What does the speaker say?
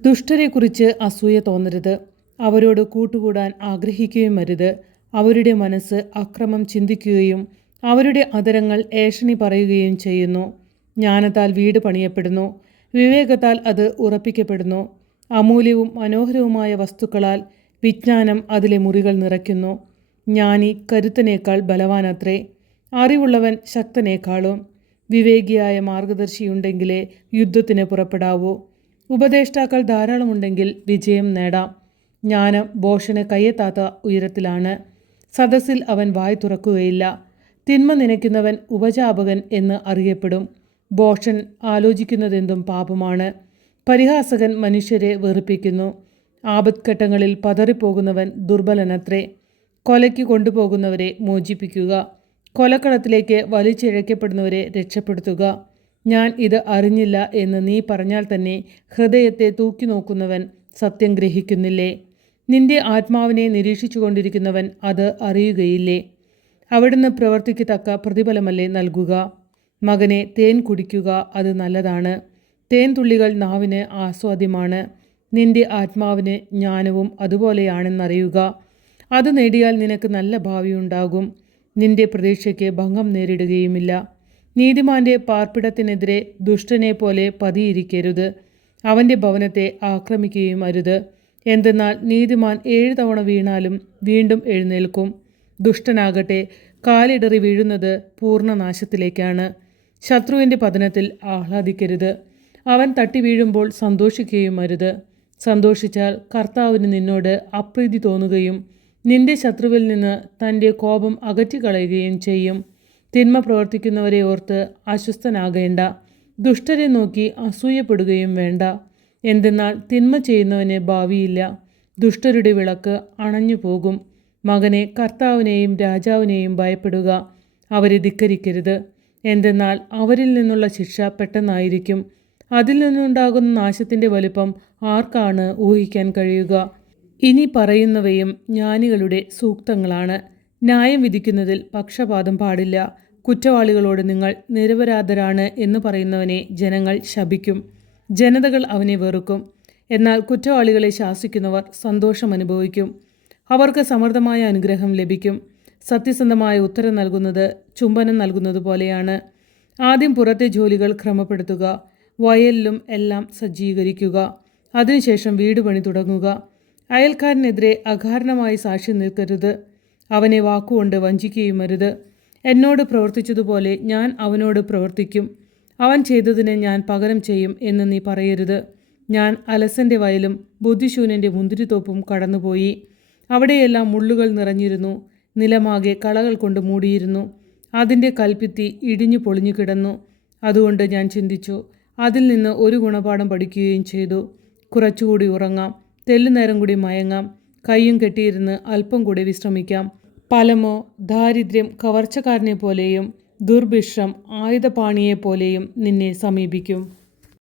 ദുഷ്ടരെക്കുറിച്ച് അസൂയ തോന്നരുത്. അവരോട് കൂട്ടുകൂടാൻ ആഗ്രഹിക്കുകയും അരുത്. അവരുടെ മനസ്സ് അക്രമം ചിന്തിക്കുകയും അവരുടെ അധരങ്ങൾ ഏഷണി പറയുകയും ചെയ്യുന്നു. ജ്ഞാനത്താൽ വീട് പണിയപ്പെടുന്നു, വിവേകത്താൽ അത് ഉറപ്പിക്കപ്പെടുന്നു. അമൂല്യവും മനോഹരവുമായ വസ്തുക്കളാൽ വിജ്ഞാനം അതിലെ മുറികൾ നിറയ്ക്കുന്നു. ജ്ഞാനി കരുത്തനേക്കാൾ ബലവാനത്രേ, അറിവുള്ളവൻ ശക്തനേക്കാളും. വിവേകിയായ മാർഗദർശിയുണ്ടെങ്കിലേ യുദ്ധത്തിന് പുറപ്പെടാവൂ. ഉപദേഷ്ടാക്കൾ ധാരാളമുണ്ടെങ്കിൽ വിജയം നേടാം. ജ്ഞാനം ഭോഷന് കയ്യെത്താത്ത ഉയരത്തിലാണ്. സദസ്സിൽ അവൻ വായ് തുറക്കുകയില്ല. തിന്മ നനയ്ക്കുന്നവൻ ഉപജാപകൻ എന്ന് അറിയപ്പെടും. ഭോഷൻ ആലോചിക്കുന്നതെന്തും പാപമാണ്. പരിഹാസകൻ മനുഷ്യരെ വെറുപ്പിക്കുന്നു. ആപത്ഘട്ടങ്ങളിൽ പതറിപ്പോകുന്നവൻ ദുർബലനത്രേ. കൊലയ്ക്ക് കൊണ്ടുപോകുന്നവരെ മോചിപ്പിക്കുക. കൊലക്കളത്തിലേക്ക് വലിച്ചിഴക്കപ്പെടുന്നവരെ രക്ഷപ്പെടുത്തുക. ഞാൻ ഇത് അറിഞ്ഞില്ല എന്ന് നീ പറഞ്ഞാൽ തന്നെ ഹൃദയത്തെ തൂക്കി നോക്കുന്നവൻ സത്യം ഗ്രഹിക്കുന്നില്ലേ? നിന്റെ ആത്മാവിനെ നിരീക്ഷിച്ചു കൊണ്ടിരിക്കുന്നവൻ അത് അറിയുകയില്ലേ? അവിടുന്ന് പ്രവർത്തിക്ക് തക്ക പ്രതിഫലമല്ലേ നൽകുക? മകനെ, തേൻ കുടിക്കുക, അത് നല്ലതാണ്. തേൻ തുള്ളികൾ നാവിന് ആസ്വാദ്യമാണ്. നിന്റെ ആത്മാവിന് ജ്ഞാനവും അതുപോലെയാണെന്നറിയുക. അത് നേടിയാൽ നിനക്ക് നല്ല ഭാവിയുണ്ടാകും. നിന്റെ പ്രതീക്ഷയ്ക്ക് ഭംഗം നേരിടുകയുമില്ല. നീതിമാന്റെ പാർപ്പിടത്തിനെതിരെ ദുഷ്ടനെ പോലെ പതിയിരിക്കരുത്. അവൻ്റെ ഭവനത്തെ ആക്രമിക്കുകയും അരുത്. എന്തെന്നാൽ നീതിമാൻ 7 തവണ വീണാലും വീണ്ടും എഴുന്നേൽക്കും. ദുഷ്ടനാകട്ടെ കാലിടറി വീഴുന്നത് പൂർണ്ണനാശത്തിലേക്കാണ്. ശത്രുവിൻ്റെ പതനത്തിൽ ആഹ്ലാദിക്കരുത്. അവൻ തട്ടി വീഴുമ്പോൾ സന്തോഷിക്കുകയും അരുത്. സന്തോഷിച്ചാൽ കർത്താവിന് നിന്നോട് അപ്രീതി തോന്നുകയും നിന്റെ ശത്രുവിൽ നിന്ന് തൻ്റെ കോപം അകറ്റിക്കളയുകയും ചെയ്യും. തിന്മ പ്രവർത്തിക്കുന്നവരെ ഓർത്ത് അസ്വസ്ഥനാകേണ്ട. ദുഷ്ടരെ നോക്കി അസൂയപ്പെടുകയും വേണ്ട. എന്തെന്നാൽ തിന്മ ചെയ്യുന്നവന് ഭാവിയില്ല. ദുഷ്ടരുടെ വിളക്ക് അണഞ്ഞു പോകും. മകനെ, കർത്താവിനെയും രാജാവിനെയും ഭയപ്പെടുക. അവരെ ധിക്കരിക്കരുത്. എന്തെന്നാൽ അവരിൽ നിന്നുള്ള ശിക്ഷ പെട്ടെന്നായിരിക്കും. അതിൽ നിന്നുണ്ടാകുന്ന നാശത്തിൻ്റെ വലിപ്പം ആർക്കാണ് ഊഹിക്കാൻ കഴിയുക? ഇനി പറയുന്നവയും ജ്ഞാനികളുടെ സൂക്തങ്ങളാണ്. ന്യായം വിധിക്കുന്നതിൽ പക്ഷപാതം പാടില്ല. കുറ്റവാളികളോട് നിങ്ങൾ നിരപരാധരാണ് എന്ന് പറയുന്നവനെ ജനങ്ങൾ ശപിക്കും. ജനതകൾ അവനെ വെറുക്കും. എന്നാൽ കുറ്റവാളികളെ ശാസിക്കുന്നവർ സന്തോഷം അനുഭവിക്കും. അവർക്ക് സമൃദ്ധമായ അനുഗ്രഹം ലഭിക്കും. സത്യസന്ധമായ ഉത്തരം നൽകുന്നത് ചുംബനം നൽകുന്നത് പോലെയാണ്. ആദ്യം പുറത്തെ ജോലികൾ ക്രമപ്പെടുത്തുക. വയലിലും എല്ലാം സജ്ജീകരിക്കുക. അതിനുശേഷം വീട് പണി തുടങ്ങുക. അയൽക്കാരനെതിരെ അകാരണമായി സാക്ഷി നിൽക്കരുത്. അവനെ വാക്കുകൊണ്ട് വഞ്ചിക്കുകയും അരുത്. എന്നോട് പ്രവർത്തിച്ചതുപോലെ ഞാൻ അവനോട് പ്രവർത്തിക്കും. അവൻ ചെയ്തതിന് ഞാൻ പകരം ചെയ്യും എന്ന് നീ പറയരുത്. ഞാൻ അലസൻ്റെ വയലും ബുദ്ധിശൂന്യൻ്റെ മുന്തിരിത്തോപ്പും കടന്നുപോയി. അവിടെയെല്ലാം മുള്ളുകൾ നിറഞ്ഞിരുന്നു. നിലമാകെ കളകൾ കൊണ്ട് മൂടിയിരുന്നു. അതിൻ്റെ കൽപ്പിത്തി ഇടിഞ്ഞു പൊളിഞ്ഞു കിടന്നു. അതുകൊണ്ട് ഞാൻ ചിന്തിച്ചു, അതിൽ നിന്ന് ഒരു ഗുണപാഠം പഠിക്കുകയും ചെയ്തു. കുറച്ചുകൂടി ഉറങ്ങാം, തെല്ലുനേരം കൂടി മയങ്ങാം, കയ്യും കെട്ടിയിരുന്ന് അല്പം കൂടി വിശ്രമിക്കാം. ഫലമോ ദാരിദ്ര്യം കവർച്ചക്കാരനെ പോലെയും ദുർഭിക്ഷം ആയുധപാണിയെപ്പോലെയും നിന്നെ സമീപിക്കും.